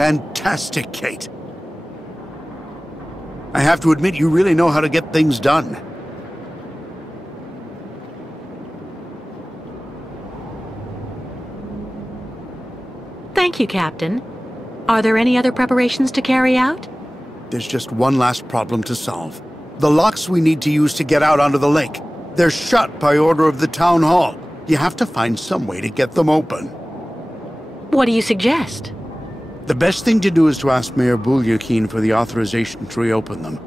Fantastic, Kate. I have to admit, you really know how to get things done. Thank you, Captain. Are there any other preparations to carry out? There's just one last problem to solve. The locks we need to use to get out onto the lake. They're shut by order of the town hall. You have to find some way to get them open. What do you suggest? The best thing to do is to ask Mayor Bouliakine for the authorization to reopen them.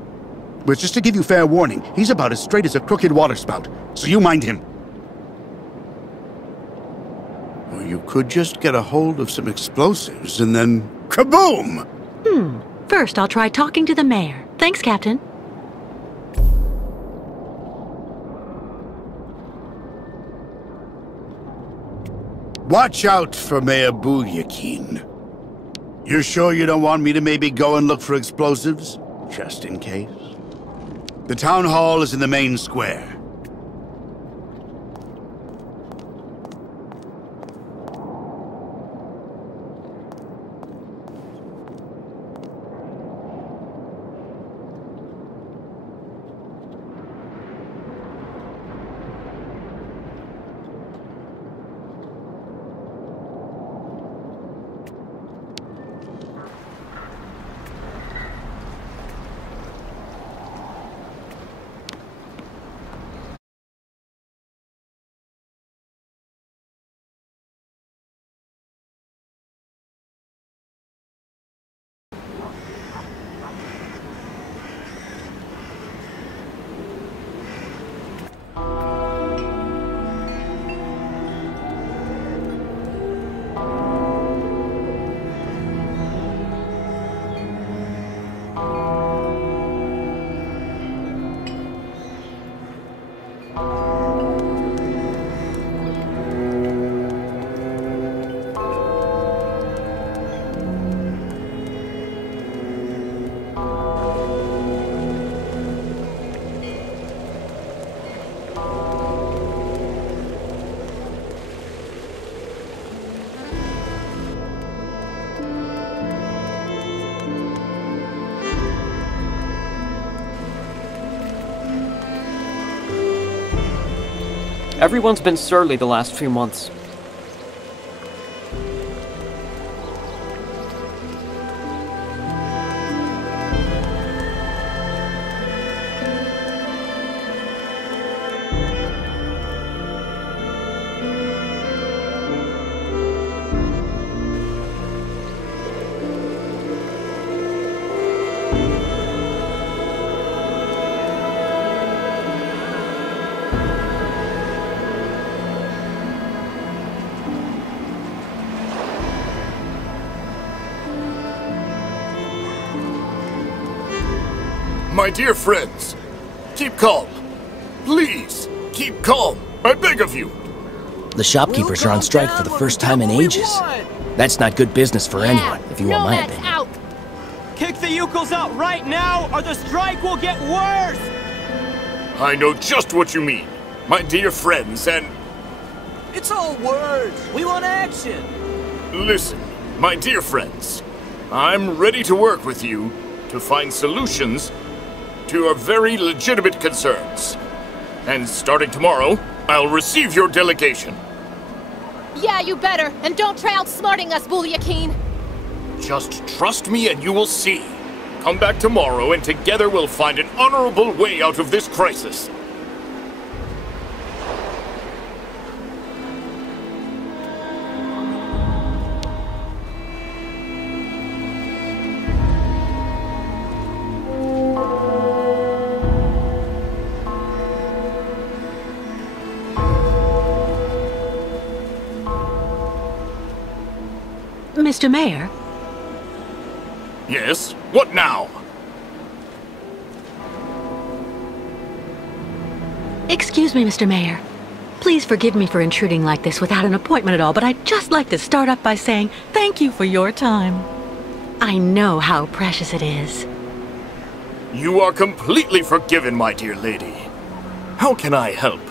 But just to give you fair warning, he's about as straight as a crooked waterspout, so you mind him. Or you could just get a hold of some explosives and then kaboom! First, I'll try talking to the mayor. Thanks, Captain. Watch out for Mayor Bouliakine. You sure you don't want me to maybe go and look for explosives? Just in case. The town hall is in the main square. Everyone's been surly the last few months. My dear friends, keep calm. Please, keep calm. I beg of you. The shopkeepers are on strike for the first time in ages. That's not good business for anyone, if you want my opinion. Out. Kick the Yukos out right now, or the strike will get worse! I know just what you mean, my dear friends, and... It's all words! We want action! Listen, my dear friends. I'm ready to work with you to find solutions to your very legitimate concerns. And starting tomorrow, I'll receive your delegation. Yeah, you better. And don't try outsmarting us, Bouliakine. Just trust me and you will see. Come back tomorrow and together we'll find an honorable way out of this crisis. Mr. Mayor? Yes? What now? Excuse me, Mr. Mayor. Please forgive me for intruding like this without an appointment at all, but I'd just like to start off by saying thank you for your time. I know how precious it is. You are completely forgiven, my dear lady. How can I help?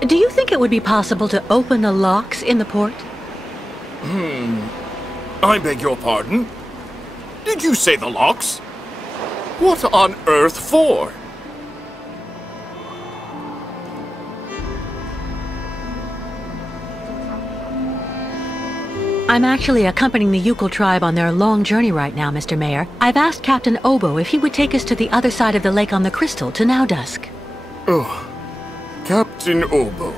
Do you think it would be possible to open the locks in the port? I beg your pardon? Did you say the locks? What on earth for? I'm actually accompanying the Yukol tribe on their long journey right now, Mr. Mayor. I've asked Captain Obo if he would take us to the other side of the lake on the Krystal to now dusk. Oh, Captain Obo,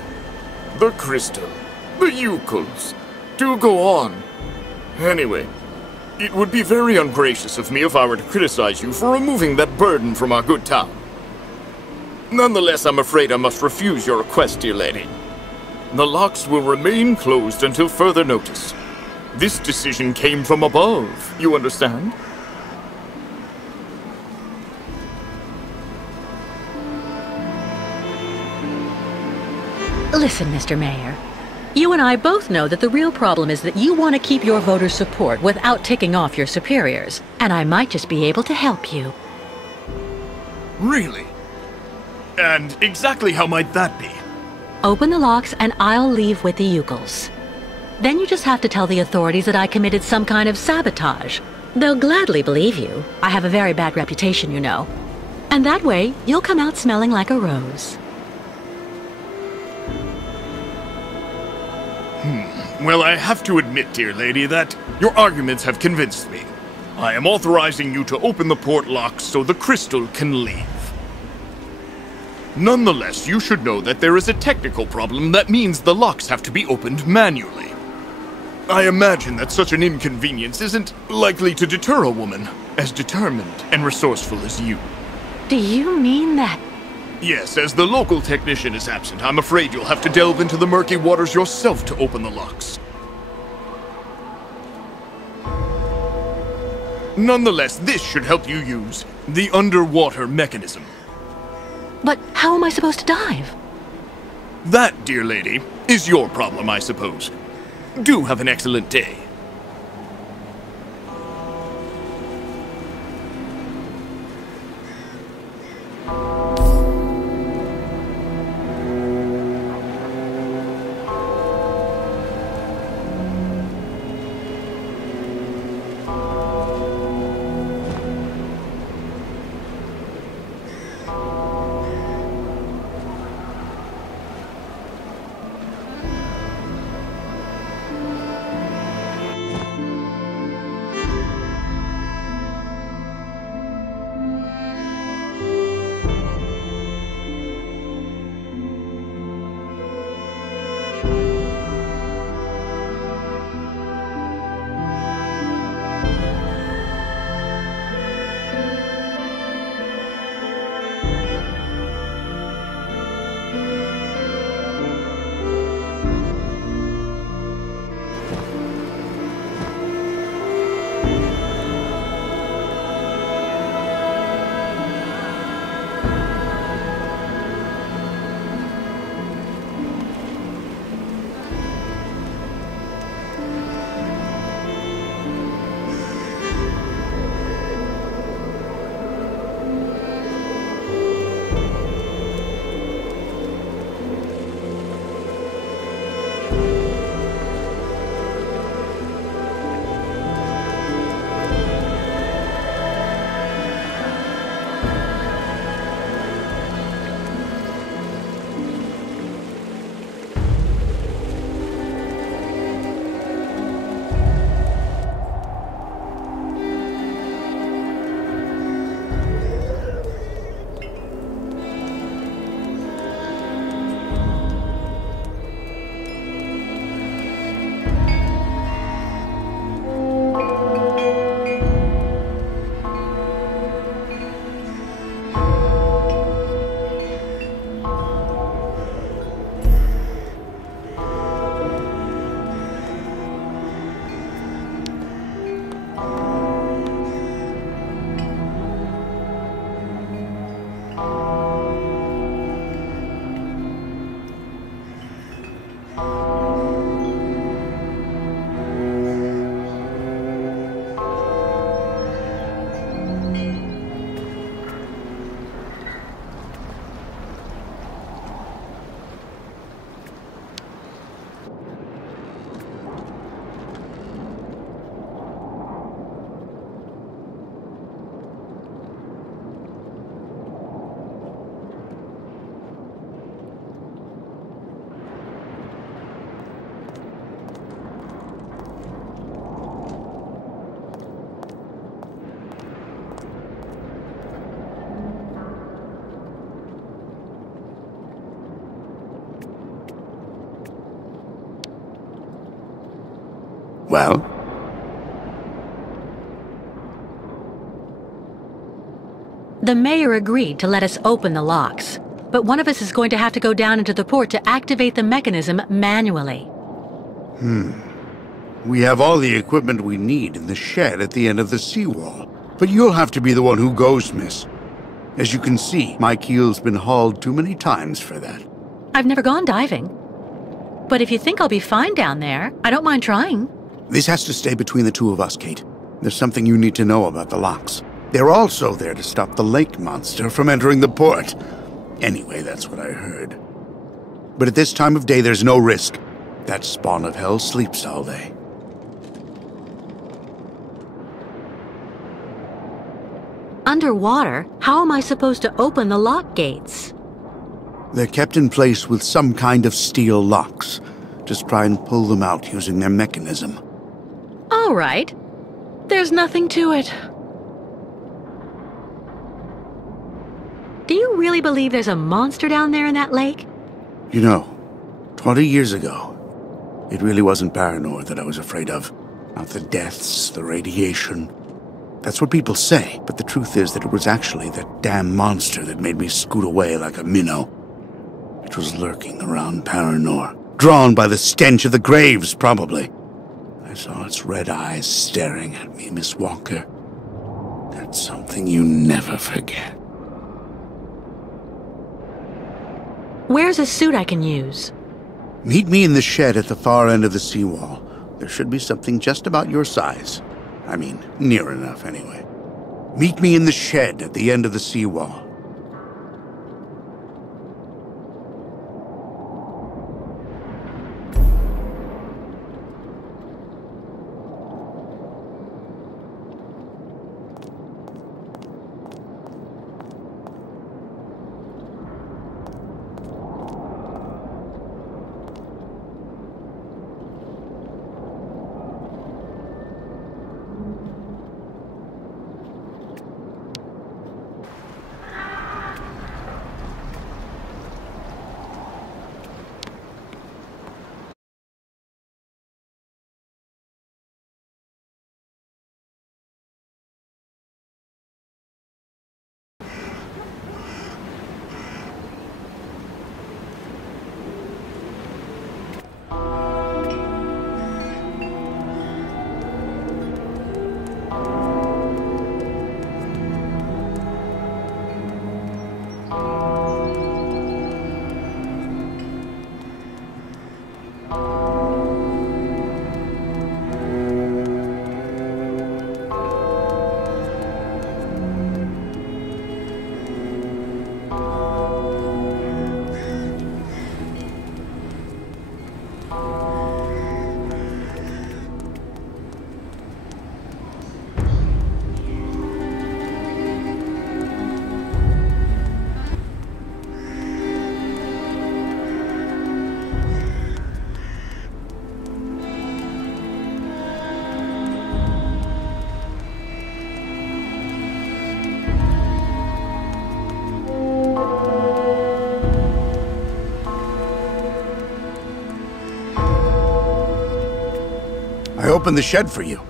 the Krystal, the Yukols. Do go on. Anyway, it would be very ungracious of me if I were to criticize you for removing that burden from our good town. Nonetheless, I'm afraid I must refuse your request, dear lady. The locks will remain closed until further notice. This decision came from above, you understand? Listen, Mr. Mayor. You and I both know that the real problem is that you want to keep your voters' support without ticking off your superiors. And I might just be able to help you. Really? And exactly how might that be? Open the locks and I'll leave with the Yukols. Then you just have to tell the authorities that I committed some kind of sabotage. They'll gladly believe you. I have a very bad reputation, you know. And that way, you'll come out smelling like a rose. Well, I have to admit, dear lady, that your arguments have convinced me. I am authorizing you to open the port locks so the Krystal can leave. Nonetheless, you should know that there is a technical problem that means the locks have to be opened manually. I imagine that such an inconvenience isn't likely to deter a woman as determined and resourceful as you. Do you mean that? Yes, as the local technician is absent, I'm afraid you'll have to delve into the murky waters yourself to open the locks. Nonetheless, this should help you use the underwater mechanism. But how am I supposed to dive? That, dear lady, is your problem, I suppose. Do have an excellent day. Well? The mayor agreed to let us open the locks, but one of us is going to have to go down into the port to activate the mechanism manually. We have all the equipment we need in the shed at the end of the seawall. But you'll have to be the one who goes, miss. As you can see, my keel's been hauled too many times for that. I've never gone diving. But if you think I'll be fine down there, I don't mind trying. This has to stay between the two of us, Kate. There's something you need to know about the locks. They're also there to stop the lake monster from entering the port. Anyway, that's what I heard. But at this time of day, there's no risk. That spawn of hell sleeps all day. Underwater, how am I supposed to open the lock gates? They're kept in place with some kind of steel locks. Just try and pull them out using their mechanism. All right. There's nothing to it. Do you really believe there's a monster down there in that lake? You know, 20 years ago, it really wasn't Baranour that I was afraid of. Not the deaths, the radiation. That's what people say, but the truth is that it was actually that damn monster that made me scoot away like a minnow. It was lurking around Baranour, drawn by the stench of the graves, probably. I saw its red eyes staring at me, Miss Walker. That's something you never forget. Where's a suit I can use? Meet me in the shed at the far end of the seawall. There should be something just about your size. I mean, near enough, anyway. Meet me in the shed at the end of the seawall. I opened the shed for you.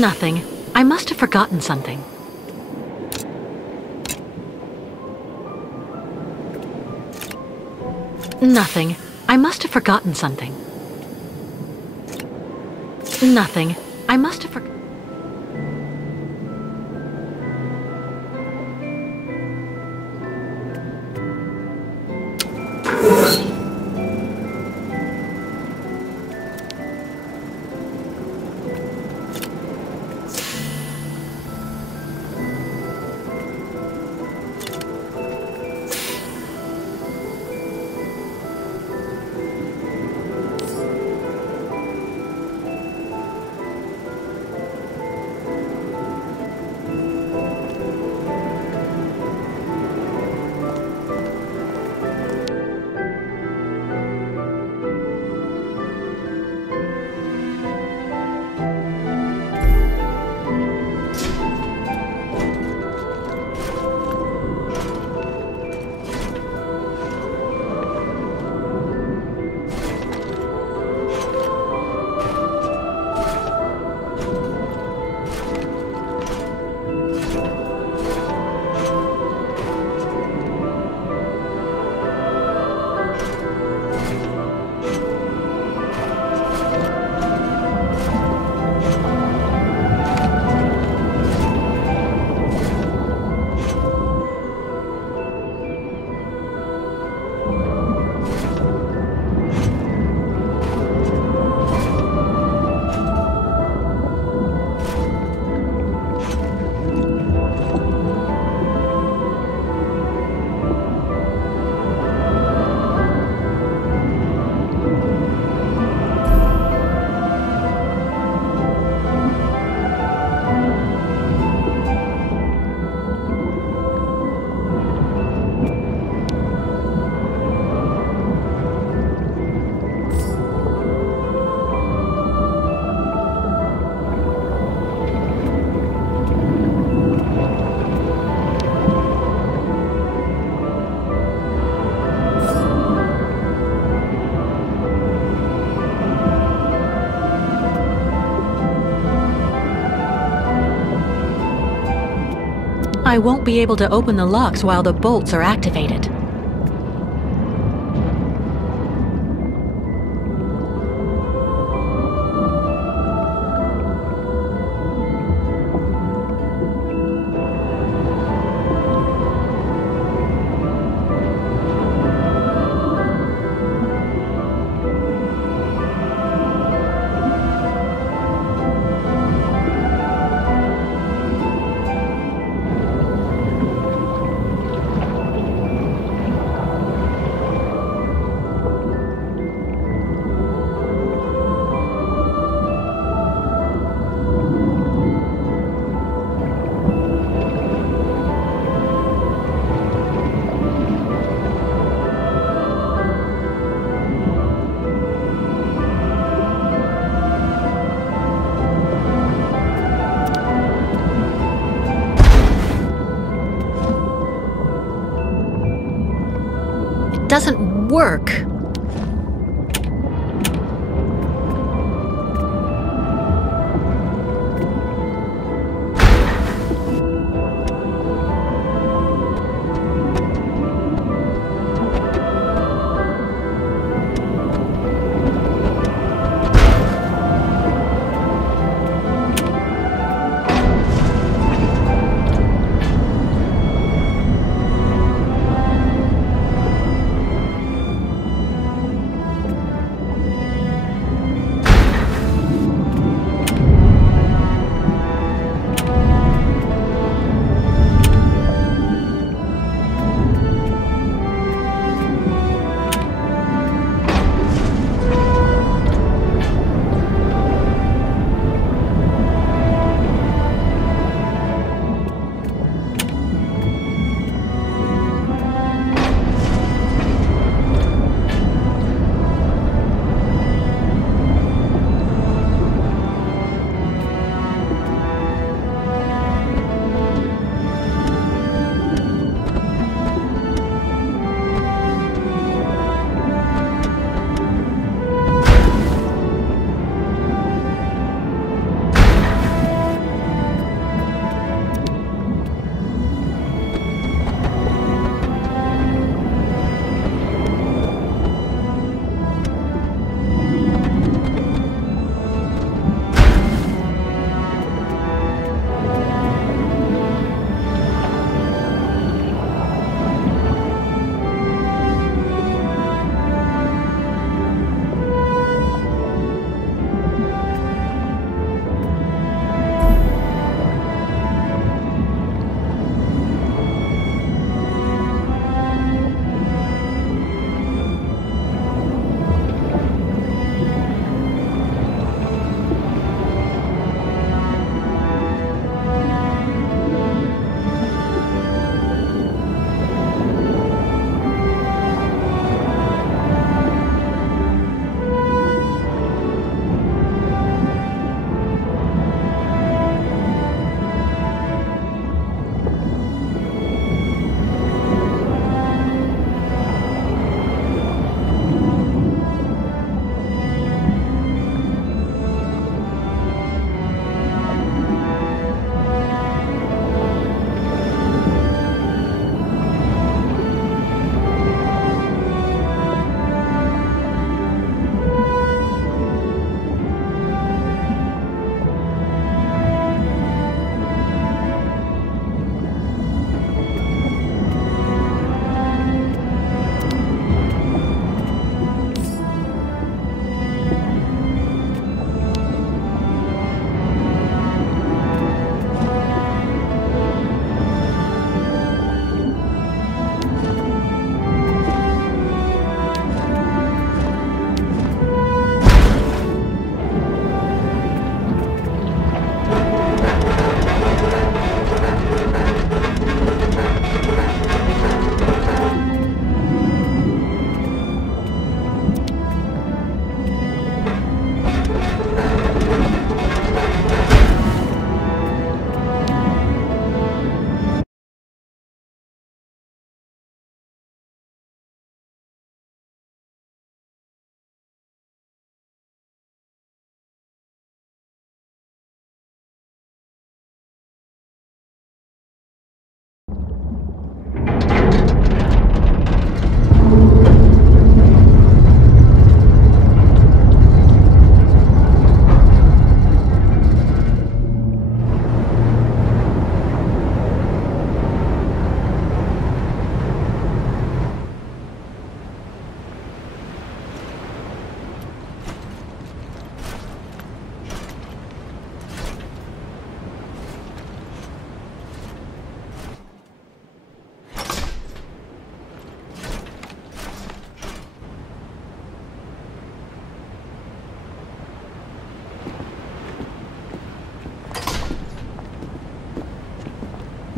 Nothing. I must have forgotten something. Nothing. I must have forgotten something. Nothing. I must have forgotten. I won't be able to open the locks while the bolts are activated. Doesn't work.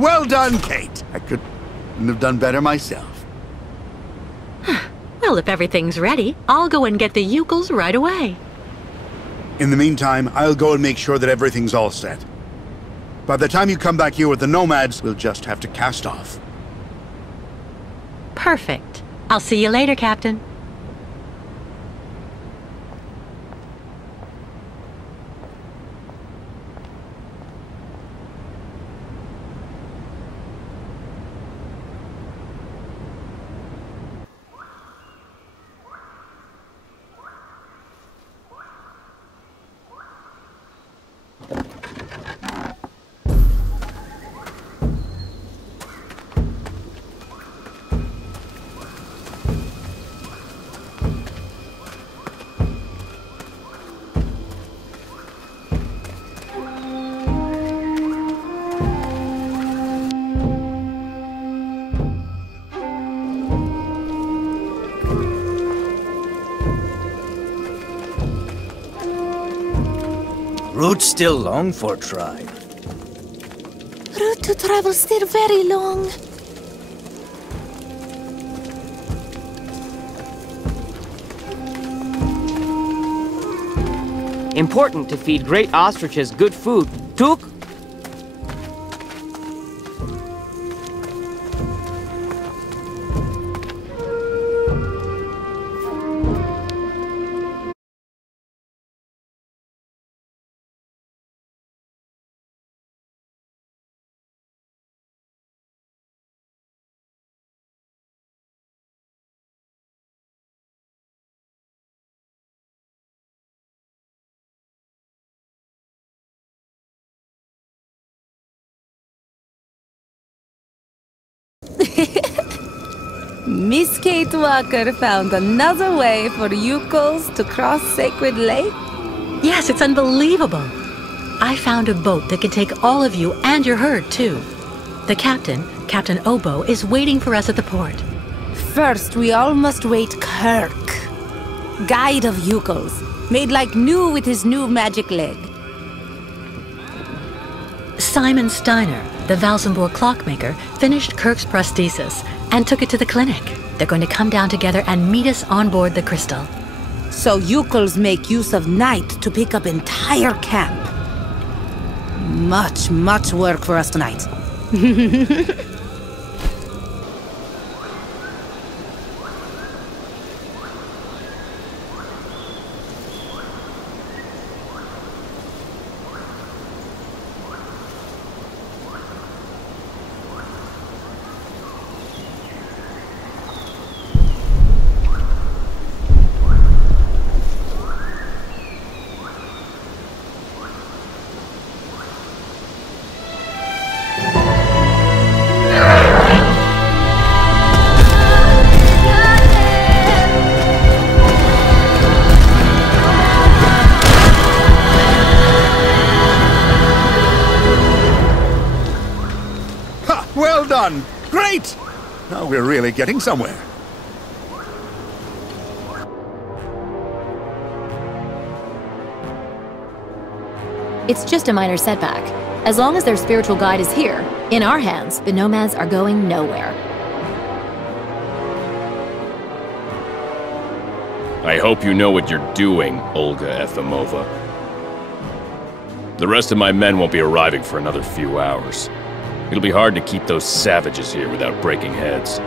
Well done, Kate. I couldn't have done better myself. Well, if everything's ready, I'll go and get the Ukels right away. In the meantime, I'll go and make sure that everything's all set. By the time you come back here with the nomads, we'll just have to cast off. Perfect. I'll see you later, Captain. Route still long for tribe. Route to travel still very long. Important to feed great ostriches good food. Took? Miss Kate Walker found another way for Ukels to cross Sacred Lake? Yes, it's unbelievable. I found a boat that can take all of you and your herd, too. The captain, Captain Obo, is waiting for us at the port. First, we all must wait Kirk, guide of Ukels, made like new with his new magic leg. Simon Steiner, the Valsenburg clockmaker, finished Kirk's prosthesis and took it to the clinic. They're going to come down together and meet us on board the Krystal. So Ukels make use of night to pick up entire camp. Much work for us tonight. Well done! Great! Now we're really getting somewhere. It's just a minor setback. As long as their spiritual guide is here, in our hands, the nomads are going nowhere. I hope you know what you're doing, Olga Efimova. The rest of my men won't be arriving for another few hours. It'll be hard to keep those savages here without breaking heads.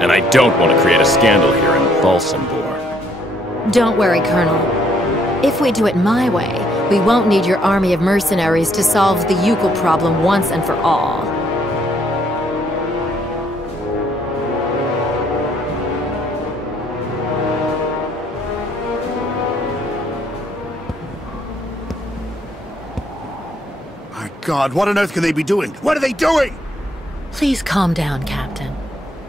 And I don't want to create a scandal here in Valsenburg. Don't worry, Colonel. If we do it my way, we won't need your army of mercenaries to solve the Ukel problem once and for all. My God, what on earth can they be doing? What are they doing? Please calm down, Captain.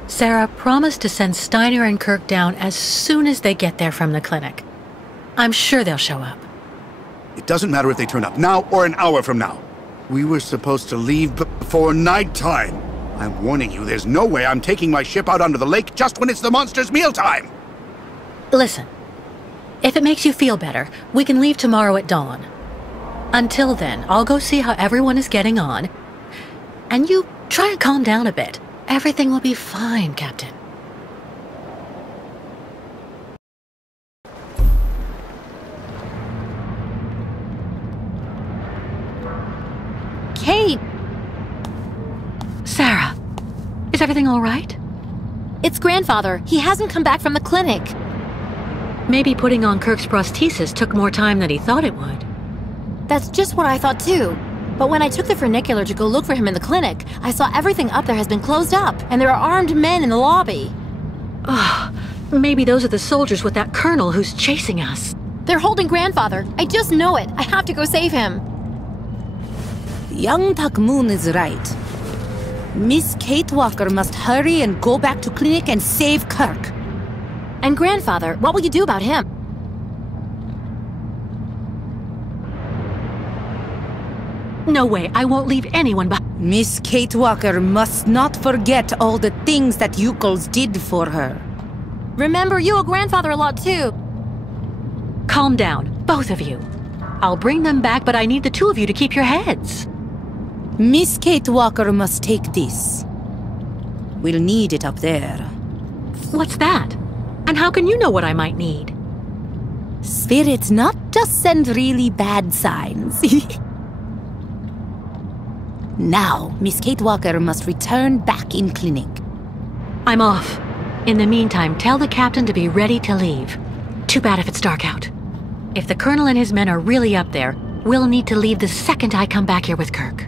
Sarah promised to send Steiner and Kirk down as soon as they get there from the clinic. I'm sure they'll show up. It doesn't matter if they turn up now or an hour from now. We were supposed to leave before nighttime. I'm warning you, there's no way I'm taking my ship out onto the lake just when it's the monster's mealtime. Listen, if it makes you feel better, we can leave tomorrow at dawn. Until then, I'll go see how everyone is getting on. And you try and calm down a bit. Everything will be fine, Captain. Kate! Sarah, is everything all right? It's grandfather. He hasn't come back from the clinic. Maybe putting on Kirk's prosthesis took more time than he thought it would. That's just what I thought too. But when I took the funicular to go look for him in the clinic, I saw everything up there has been closed up, and there are armed men in the lobby. Oh, maybe those are the soldiers with that colonel who's chasing us. They're holding grandfather. I just know it. I have to go save him. Young Takmoon is right. Miss Kate Walker must hurry and go back to clinic and save Kirk. And grandfather, what will you do about him? No way, I won't leave anyone behind. Miss Kate Walker must not forget all the things that Yukos did for her. Remember, you owe grandfather a lot too. Calm down, both of you. I'll bring them back, but I need the two of you to keep your heads. Miss Kate Walker must take this. We'll need it up there. What's that? And how can you know what I might need? Spirits not just send really bad signs. Now, Miss Kate Walker must return back in clinic. I'm off. In the meantime, tell the captain to be ready to leave. Too bad if it's dark out. If the colonel and his men are really up there, we'll need to leave the second I come back here with Kirk.